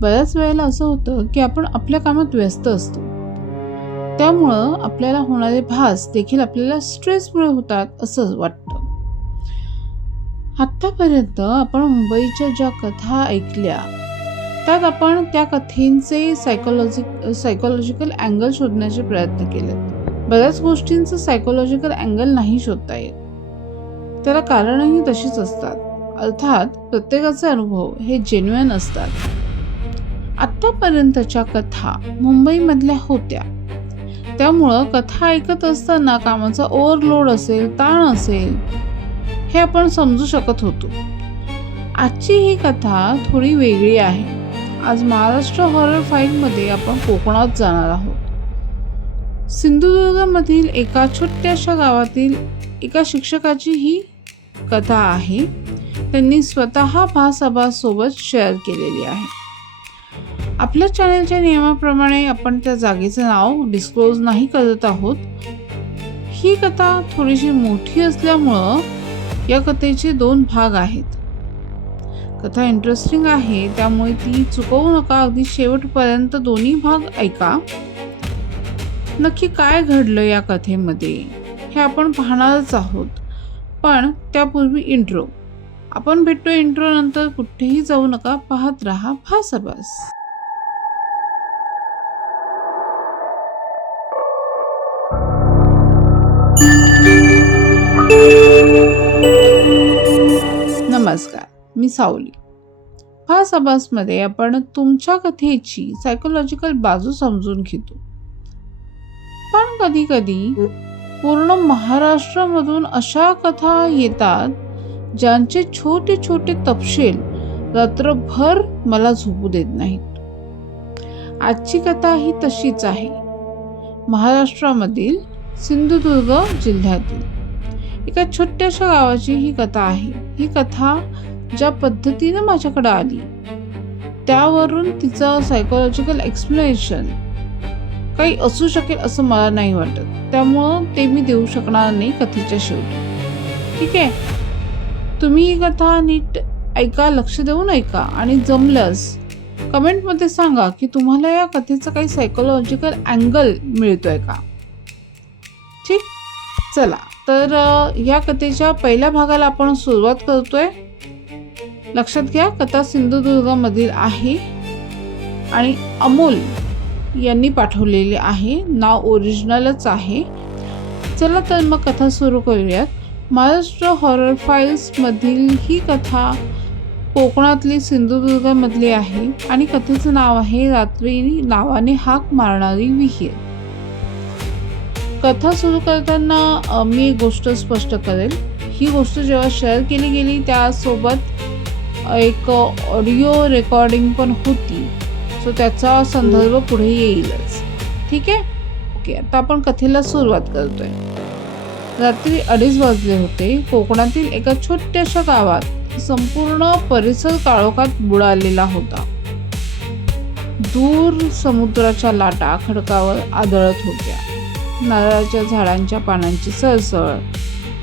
बऱ्याच वेळेला असं होतं की आपण आपल्या कामात व्यस्त असतो, त्यामुळं आपल्याला होणारे भास देखील आपल्याला स्ट्रेसमुळे होतात असं वाटतं. आत्तापर्यंत आपण मुंबईच्या ज्या कथा ऐकल्या, त्यात आपण त्या कथेंचे सायकोलॉजिकल अँगल शोधण्याचे प्रयत्न केलेत. बऱ्याच गोष्टींचं सायकोलॉजिकल अँगल नाही शोधता येत, त्याला कारणंही तशीच असतात. अर्थात प्रत्येकाचे अनुभव हे जेन्युइन असतात. आत्तापर्यंतच्या कथा मुंबईमधल्या होत्या, त्यामुळं कथा ऐकत असताना कामाचा ओव्हरलोड असेल, ताण असेल, हे आपण समजू शकत होतो. आजची ही कथा थोडी वेगळी आहे. आज महाराष्ट्र हॉरर फाईलमध्ये आपण कोकणात जाणार आहोत. सिंधुदुर्गमधील एका छोट्याशा गावातील एका शिक्षकाची ही कथा आहे. त्यांनी स्वतः भासाभाससोबत शेअर केलेली आहे. आपल्या चॅनलच्या नियमाप्रमाणे आपण त्या जागेचं नाव डिस्क्लोज नाही करत आहोत. ही कथा थोडीशी मोठी असल्यामुळं या कथेचे 2 भाग आहेत. कथा इंटरेस्टिंग आहे, त्यामुळे ती चुकवू नका. अगदी शेवटपर्यंत दोन्ही भाग ऐका. नक्की काय घडलं या कथेमध्ये हे आपण पाहणारच आहोत. पण त्यापूर्वी इंट्रो. आपण भेटतो इंट्रो नंतर. कुठेही जाऊ नका, पाहत राहा भासाभास. नमस्कार, मी सावली. भासाभासमध्ये आपण तुमच्या कथेची सायकोलॉजिकल बाजू समजून घेतो. पण कधी कधी पूर्ण महाराष्ट्रामधून अशा कथा येतात ज्यांचे छोटे छोटे तपशील रात्रभर मला झोपू देत नाहीत. आजची कथा ही तशीच आहे. महाराष्ट्रामधील सिंधुदुर्ग जिल्ह्यातील एका छोट्याशा गावाची ही कथा आहे. ही कथा ज्या पद्धतीने माझ्याकडे आली, त्यावरून तिचं सायकोलॉजिकल एक्सप्लेनेशन काही असू शकेल असं मला नाही वाटत. त्यामुळं ते मी देऊ शकणार नाही कथेच्या शेवटी. ठीक आहे, तुम्ही ही कथा नीट ऐका, लक्ष देऊन ऐका आणि जमलंच कमेंटमध्ये सांगा की तुम्हाला या कथेचं काही सायकोलॉजिकल अँगल मिळतोय का. ठीक, चला तर या कथेच्या पहिल्या भागाला आपण सुरुवात करतोय. लक्षात घ्या, कथा सिंधुदुर्गमधील आहे आणि अमोल यांनी पाठवलेली आहे. नाव ओरिजिनलच आहे. चला तर मग कथा सुरू करूयात. महाराष्ट्र हॉरर फाईल्समधील ही कथा कोकणातली सिंधुदुर्गमधली आहे आणि कथेचं नाव आहे रात्री नावाने हाक मारणारी विहीर. कथा सुरू करताना मी एक गोष्ट स्पष्ट करेल. ही गोष्ट जेव्हा शेअर केली गेली त्यासोबत एक ऑडिओ रेकॉर्डिंग पण होती, सो त्याचा संदर्भ पुढे येईलच. ठीक आहे, ओके. आता आपण कथेला सुरुवात करतोय. रात्री 2:30 वाजले होते. कोकणातील एका छोट्याशा गावात संपूर्ण परिसर काळोखात बुडालेला होता. दूर समुद्राच्या लाटा खडकावर आदळत होत्या. नारळाच्या झाडांच्या पानांची सळसळ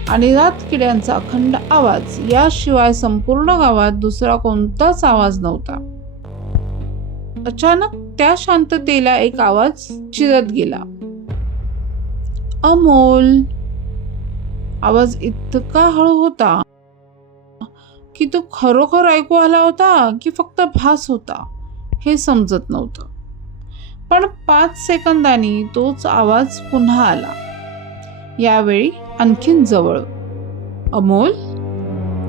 आणि रातकिड्यांचा अखंड आवाज याशिवाय संपूर्ण गावात दुसरा कोणताच आवाज नव्हता. अचानक त्या शांततेला एक आवाज चिरत गेला. अमोल. आवाज इतका हळू होता की तो खरोखर ऐकू आला होता की फक्त भास होता हे समजत नव्हतं. पण 5 सेकंदांनी तोच आवाज पुन्हा आला, यावेळी आणखीन जवळ. अमोल.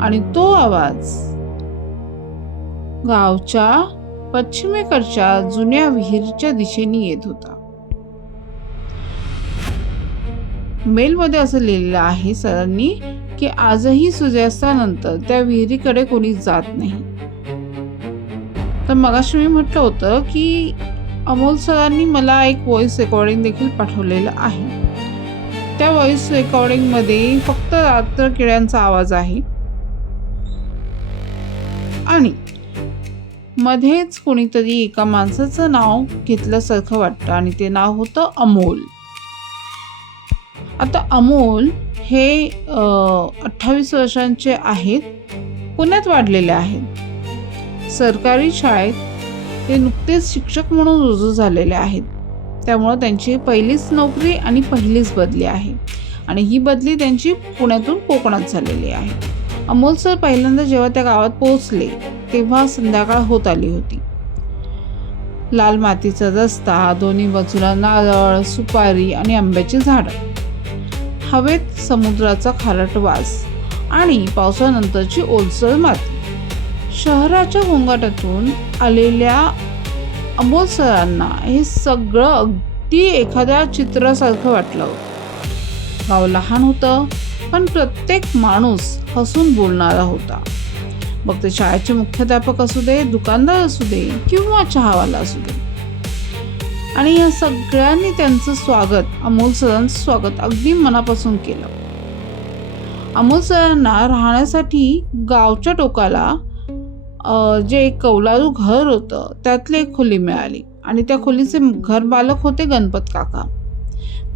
आणि तो आवाज गावच्या पश्चिमेकडच्या जुन्या विहिरीच्या दिशेने येत होता. मेलमध्ये असं लिहिलेलं आहे सरांनी की आजही सूर्यास्तानंतर त्या विहिरीकडे कोणी जात नाही. तर मगाशी मी म्हटलं होतं की अमोल सरांनी मला एक व्हॉइस रेकॉर्डिंग देखील पाठवलेलं आहे. त्या व्हॉइस रेकॉर्डिंगमध्ये फक्त रात्रकिड्यांचा आवाज आहे आणि मध्येच कोणीतरी एका माणसाचं नाव घेतल्यासारखं वाटतं आणि ते नाव होतं अमोल. आता अमोल हे 28 वर्षांचे आहेत. पुण्यात वाढलेले आहेत. सरकारी शाळेत ते नुकतेच शिक्षक म्हणून रुजू झालेले आहेत. त्यामुळं त्यांची पहिलीच नोकरी आणि पहिलीच बदली आहे आणि ही बदली त्यांची पुण्यातून कोकणात झालेली आहे. अमोल सर पहिल्यांदा जेव्हा त्या गावात पोहोचले तेव्हा संध्याकाळ होत आली होती. लाल मातीचा रस्ता, दोन्ही बाजूला नारळ, सुपारी आणि आंब्याची झाडं, हवेत समुद्राचा खारट वास आणि पावसानंतरची ओलसर माती. शहराच्या गोंगाटातून आलेल्या अमोल सरांना हे सगळं अगदी एखाद्या चित्रासारखं वाटलं. गाव लहान होतं, पण प्रत्येक माणूस हसून बोलणारा होता. मग ते शाळेचे मुख्याध्यापक असू दे, दुकानदार असू दे किंवा चहावाला असू दे. आणि या सगळ्यांनी त्यांचं स्वागत, अमोल सरांचं स्वागत अगदी मनापासून केलं. अमोल सरांना राहण्यासाठी गावच्या टोकाला जे एक कौलारू घर होतं त्यातली एक खोली मिळाली आणि त्या खोलीचे घरमालक होते गणपत काका.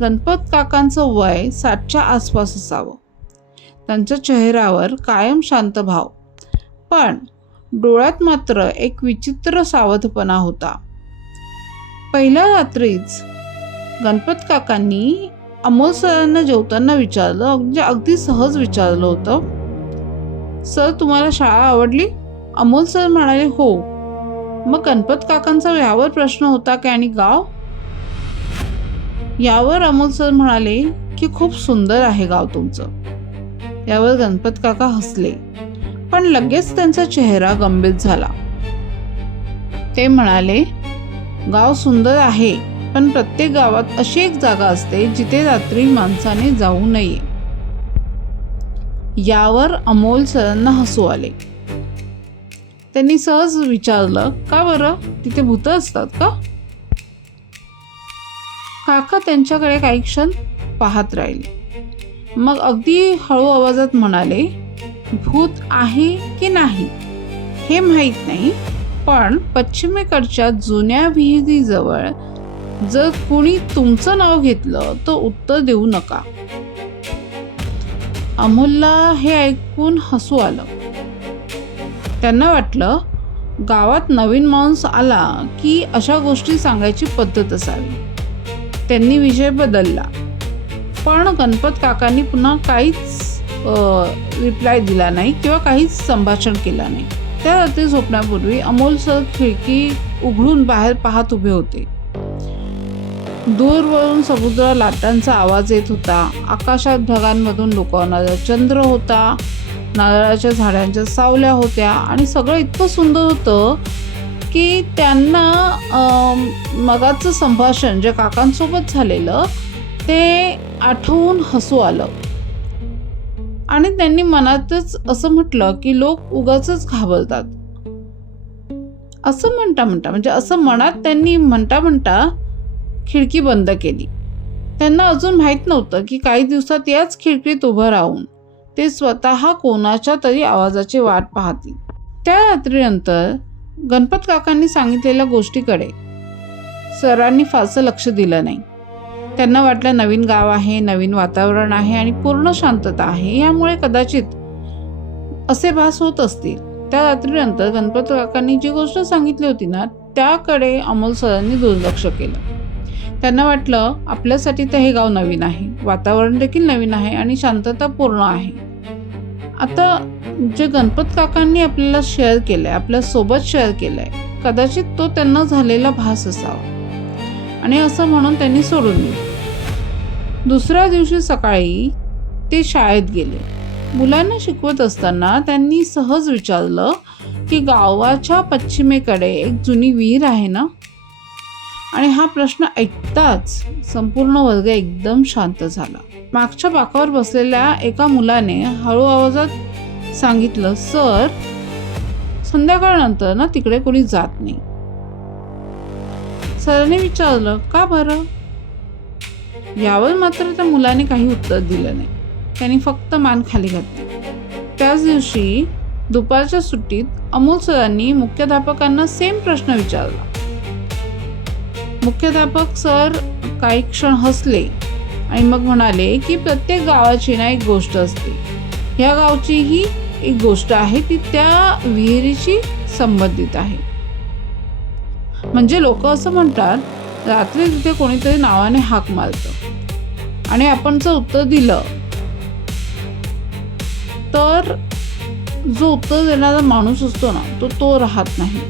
गणपत काकांचं वय 60च्या आसपास असावं. त्यांच्या चेहऱ्यावर कायम शांत भाव, पण डोळ्यात मात्र एक विचित्र सावधपणा होता. पहिल्या रात्रीच गणपत काकांनी अमोल सरांना जेवताना विचारलं, म्हणजे अगदी सहज विचारलं होतं, सर तुम्हाला शाळा आवडली? अमोल सर म्हणाले हो. मग गणपत काकांचा यावर प्रश्न होता की आणि गाव? यावर अमोल सर म्हणाले की खूप सुंदर आहे गाव तुमचं. यावर गणपत काका हसले, पण लगेच त्यांचा चेहरा गंभीर झाला. ते म्हणाले, गाव सुंदर आहे, पण प्रत्येक गावात अशी एक जागा असते जिथे रात्री माणसाने जाऊ नये. यावर अमोल सरांना हसू आले. त्यांनी सहज विचारलं, का बरं, तिथे भूतं असतात का? काका त्यांच्याकडे काही क्षण पाहत राहिले. मग अगदी हळू आवाजात म्हणाले, भूत आहे की नाही हे माहीत नाही, पण पश्चिमेकडच्या जुन्या विहिरीजवळ जर कुणी तुमचं नाव घेतलं तर उत्तर देऊ नका. अमोलला हे ऐकून हसू आलं. त्यांना वाटलं गावात नवीन माणूस आला की अशा गोष्टी सांगायची पद्धत असावी. त्यांनी विषय बदलला, पण गणपत काकांनी पुन्हा काहीच रिप्लाय दिला नाही किंवा काहीच संभाषण केलं नाही. त्या रात्री झोपण्यापूर्वी अमोल सर खिडकी उघडून बाहेर पाहत उभे होते. दूरवरून समुद्र लाटांचा आवाज येत होता. आकाशात ढगांमधून लुकवणारा चंद्र होता. नारळाच्या झाडांच्या सावल्या होत्या आणि सगळं इतकं सुंदर होतं की त्यांना मगाचं संभाषण जे काकांसोबत झालेलं ते आठवून हसू आलं. आणि त्यांनी मनातच असं म्हटलं की लोक उगाचच घाबरतात. असं मनात त्यांनी म्हणता खिडकी बंद केली. त्यांना अजून माहीत नव्हतं की काही दिवसात याच खिडकीत उभं राहून ते स्वतः कोणाच्या तरी आवाजाची वाट पाहतील. त्या रात्रीनंतर गणपत काकांनी सांगितलेल्या गोष्टीकडे सरांनी फारसं लक्ष दिलं नाही. त्यांना वाटलं नवीन गाव आहे, नवीन वातावरण आहे आणि पूर्ण शांतता आहे, यामुळे कदाचित असे भास होत असतील. त्या रात्रीनंतर गणपत काकांनी जी गोष्ट सांगितली होती ना त्याकडे अमोल सरांनी दुर्लक्ष केलं. त्यांना वाटलं आपल्यासाठी तर हे गाव नवीन आहे, वातावरण देखील नवीन आहे आणि शांतता पूर्ण आहे. आता जे गणपत काकांनी आपल्याला शेअर केलंय, आपल्यासोबत शेअर केलंय, कदाचित तो त्यांना झालेला भास असावा आणि असं म्हणून त्यांनी सोडून दिलं. दुसऱ्या दिवशी सकाळी ते शाळेत गेले. मुलांना शिकवत असताना त्यांनी सहज विचारलं की गावाच्या पश्चिमेकडे एक जुनी विहीर आहे ना? आणि हा प्रश्न ऐकताच संपूर्ण वर्ग एकदम शांत झाला. मागच्या बाकावर बसलेल्या एका मुलाने हळू आवाजात सांगितलं, सर संध्याकाळनंतर ना तिकडे कोणी जात नाही. सरांनी विचारलं, का बरं? यावर मात्र त्या मुलाने काही उत्तर दिलं नाही. त्यांनी फक्त मान खाली घातली. त्याच दिवशी दुपारच्या सुट्टीत अमोल सरांनी मुख्याध्यापकांना सेम प्रश्न विचारला. मुख्याध्यापक सर काही क्षण हसले आणि मग म्हणाले की प्रत्येक गावाची ना एक गोष्ट असते. ह्या गावची ही एक गोष्ट आहे ती त्या विहिरीशी संबंधित आहे. म्हणजे लोक असं म्हणतात, रात्री तिथे कोणीतरी नावाने हाक मारतं आणि आपण जर उत्तर दिलं तर जो उत्तर देणारा माणूस असतो ना तो राहत नाही.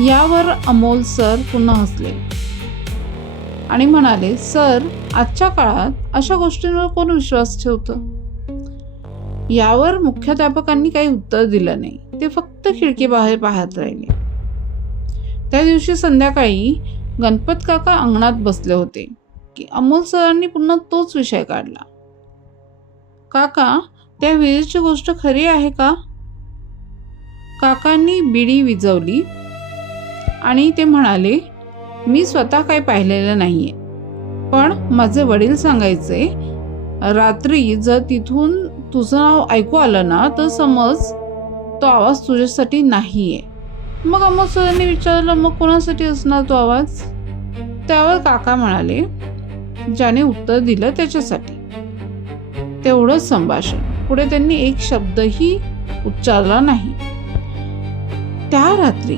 यावर अमोल सर पुन्हा हसले आणि म्हणाले, सर, आजच्या काळात अशा गोष्टींवर कोण विश्वास ठेवतं? यावर मुख्याध्यापकांनी काही उत्तर दिलं नाही. ते फक्त खिडकीबाहेर पाहत राहिले. त्या दिवशी संध्याकाळी गणपत काका अंगणात बसले होते की अमोल सरांनी पुन्हा तोच विषय काढला. काका, त्या विहिरीची गोष्ट खरी आहे का? काकांनी बिडी विझवली आणि ते म्हणाले, मी स्वतः काही पाहिलेलं नाहीये, पण माझे वडील सांगायचे, रात्री जर तिथून तुझं नाव ऐकू आलं ना तर समज तो आवाज तुझ्यासाठी नाहीये. मग अमोल सरांनी विचारलं, मग कोणासाठी असणार तो आवाज? त्यावर काका म्हणाले, ज्याने उत्तर दिलं त्याच्यासाठी. तेवढंच संभाषण. पुढे त्यांनी एक शब्दही उच्चारला नाही. त्या रात्री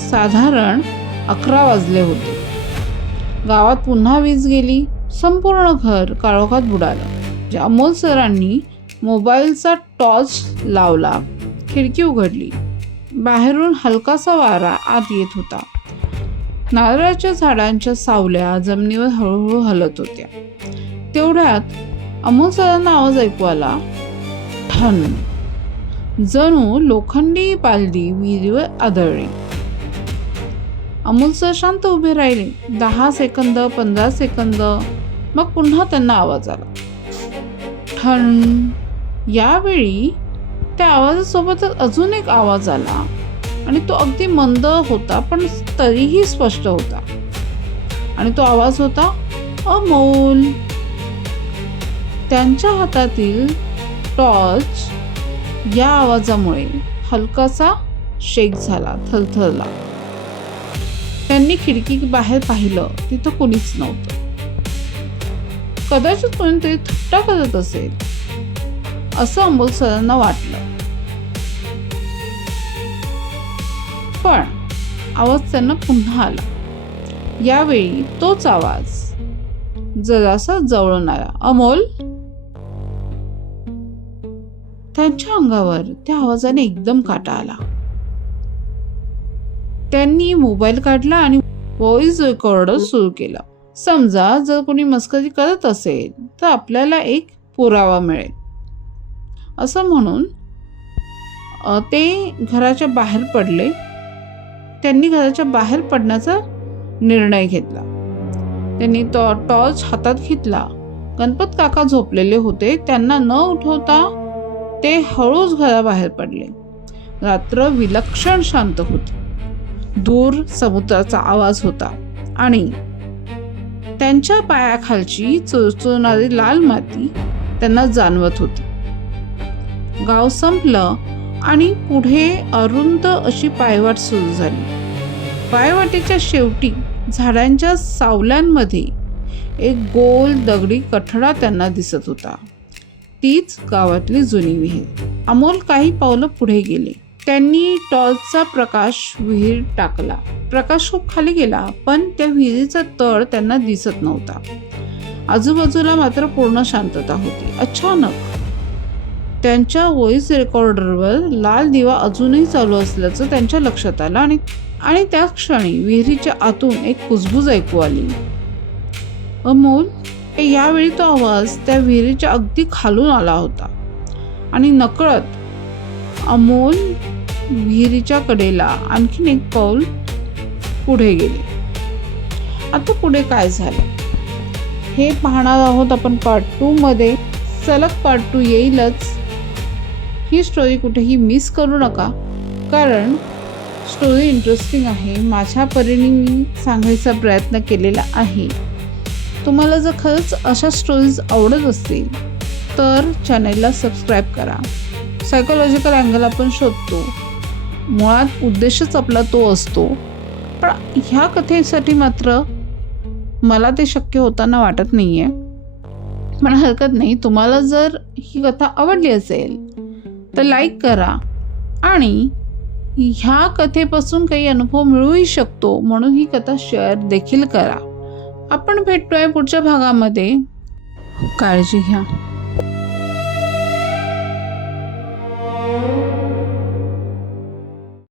साधारण 11 वाजले होते. गावात पुन्हा वीज गेली. संपूर्ण घर काळोखात बुडालं. अमोल सरांनी मोबाईलचा टॉर्च लावला. खिडकी उघडली. बाहेरून हलकासा वारा आत येत होता. नारळाच्या झाडांच्या सावल्या जमिनीवर हळूहळू हलत होत्या. तेवढ्यात अमोल सरांना आवाज ऐकू आला, ठन. जणू लोखंडी बालदी विहिरीवर आदळली. अमोल सर शांत उभे राहिले. 10 सेकंद, 15 सेकंद, मग पुन्हा त्यांना आवाज आला, ठन. यावेळी त्या आवाजासोबतच अजून एक आवाज आला आणि तो अगदी मंद होता पण तरीही स्पष्ट होता. आणि तो आवाज होता अमोल. त्यांच्या हातातील टॉर्च या आवाजामुळे हलकासा शेक झाला, थरथरला. त्यांनी खिडकी बाहेर पाहिलं. तिथं कोणीच नव्हतं. कदाचित कोणीतरी थट्टा करत असेल असं अमोल सरांना वाटलं. पण आवाज त्यांना पुन्हा आला. यावेळी तोच आवाज, जरासा जवळून आला, अमोल. त्यांच्या अंगावर त्या आवाजाने एकदम काटा आला. त्यांनी मोबाईल काढला आणि व्हॉइस रेकॉर्डर सुरू केला. समजा जर कोणी मस्करी करत असेल तर आपल्याला एक पुरावा मिळेल असं म्हणून ते घराच्या बाहेर पडले. त्यांनी घराच्या बाहेर पडण्याचा निर्णय घेतला. त्यांनी तो टॉर्च हातात घेतला. गणपत काका झोपलेले होते. त्यांना न उठवता ते हळूच घराबाहेर पडले. रात्र विलक्षण शांत होती. दूर समुद्राचा आवाज होता आणि त्यांच्या पायाखालची चुरचुरणारी लाल माती त्यांना जाणवत होती. गाव संपलं आणि पुढे अरुंद अशी पायवाट सुरू झाली. पायवाटेच्या शेवटी झाडांच्या सावल्यांमध्ये एक गोल दगडी कठडा त्यांना दिसत होता. तीच गावातली जुनी विहीर. अमोल काही पावलं पुढे गेले. त्यांनी टॉर्चचा प्रकाश विहीर टाकला. प्रकाश खूप खाली गेला पण त्या विहिरीचा तळ त्यांना दिसत नव्हता. आजूबाजूला मात्र पूर्ण शांतता होती. अचानक त्यांच्या व्हॉइस रेकॉर्डरवर लाल दिवा अजूनही चालू असल्याचं त्यांच्या लक्षात आलं आणि त्याच क्षणी विहिरीच्या आतून एक कुजबुज ऐकू आली. अमोल. यावेळी तो आवाज त्या विहिरीच्या अगदी खालून आला होता आणि नकळत अमोल विहिरीच्या कडेला आणखीन एक पाऊल पुढे गेले. आता पुढे काय झालं हे पाहणार आहोत आपण पार्ट 2 मध्ये. सलग पार्ट 2 येईलच. ही स्टोरी कुठेही मिस करू नका कारण स्टोरी इंटरेस्टिंग आहे. माझ्या परीने मी सांगायचा प्रयत्न केलेला आहे. तुम्हाला जर खरंच अशा स्टोरीज आवडत असतील तर चॅनलला सबस्क्राईब करा. सायकोलॉजिकल अँगल आपण शोधतो. मुळात उद्देशच आपला तो असतो. पण ह्या कथेसाठी मात्र मला ते शक्य होताना वाटत नाही आहे. पण हरकत नाही. तुम्हाला जर ही कथा आवडली असेल तर लाईक करा आणि ह्या कथेपासून काही अनुभव मिळूही शकतो, म्हणून ही कथा शेअर देखील करा. आपण भेटतोय पुढच्या भागामध्ये. काळजी घ्या.